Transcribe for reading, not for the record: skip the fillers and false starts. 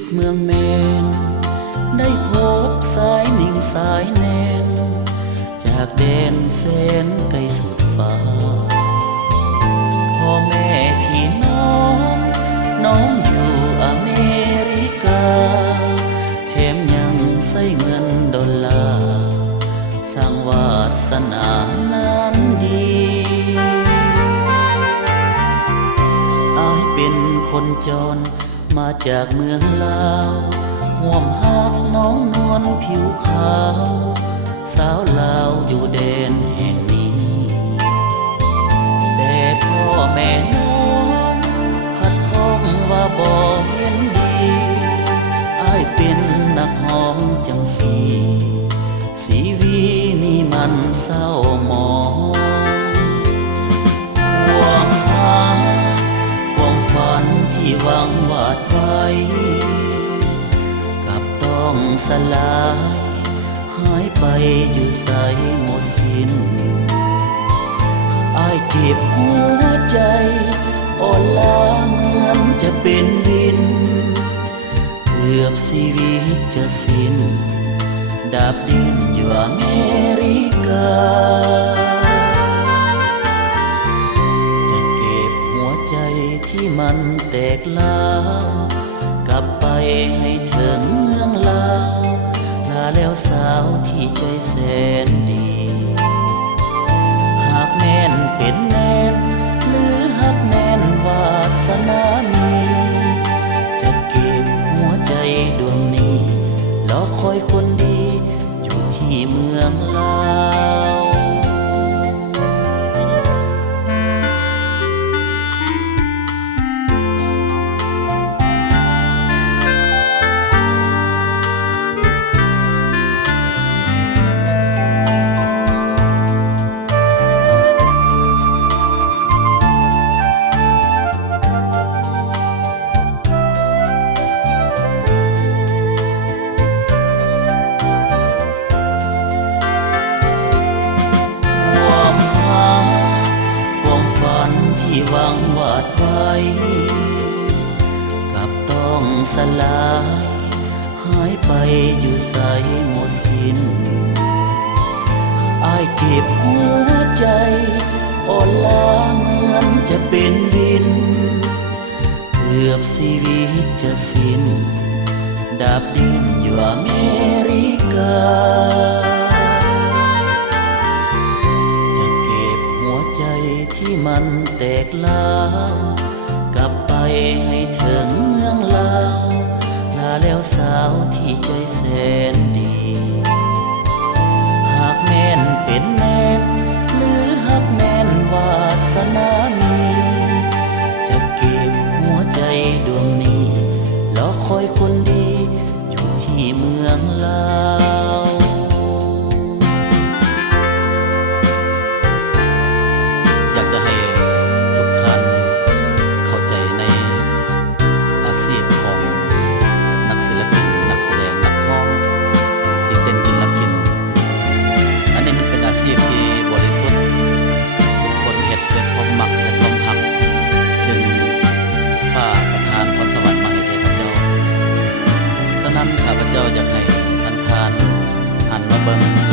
ตเมืองเมนได้พบสายนิ่งสายแนนจากแดนแสนไกลสุดฟ้าพ่อแม่พี่น้องน้องอยู่อเมริกาแถมยังใส่เงินดอลลาร์สร้างวาสนานั้นดีอายเป็นคนจนมาจากเมืองลาวห่วมหักน้องนวลผิวขาวสาวลาวอยู่แดนแห่งนี้แต่พ่อแม่น้องขัดข้องว่าบ่เห็นดีอายเป็นนักห้องจังสีวีนี่มันเศร้าหมองความหาความฝันที่หวังวาดไว้กับต้องสลายหายไปอยู่ใส่หมดสิ้นอายเจ็บหัวใจอ่อนล้าเหมือนจะเป็นวินเกือบชีวิตจะสิ้นดาบดินอยู่อเมริกาจะเก็บหัวใจที่มันแตกล้าวกลับไปให้ถึงเมืองลาวลาแล้วสาวที่ใจแสนดีหากแม่นเป็นแน่นหรือหากแม่นวาสนามีจะเก็บหัวใจดวงนี้รอคอยคนดีอยู่ที่เมืองลาวที่หวังวาดไว้กับต้องสลายหายไปอยู่ใส่หมดสิ้นอายเจ็บหัวใจอ่อนล้าเหมือนจะเป็นวินเกือบชีวิตจะสิ้นดาบดินอยู่อเมริกาที่มันแตกล้าวกลับไปให้ถึงเมืองลาวลาแล้วสาวที่ใจแสนดีหากแม่นเป็นแน่นหรือหากแม่นวาสนามีจะเก็บหัวใจดวงนี้รอคอยคนดีอยู่ที่เมืองลาวจะให้ทุกท่านเข้าใจในอาชีพของนักศิลปินนักแสดงนักร้องที่เต้นกินรับกินอันนี้มันเป็นอาชีพที่บริสุทธิ์ทุกคนเฮ็ดด้วยความมักและความหักซึ่งข้าประทานพรสวรรค์มาให้แก่ข้าพเจ้าฉะนั้นข้าพเจ้าอยากให้ท่านหันมาเบิ่ง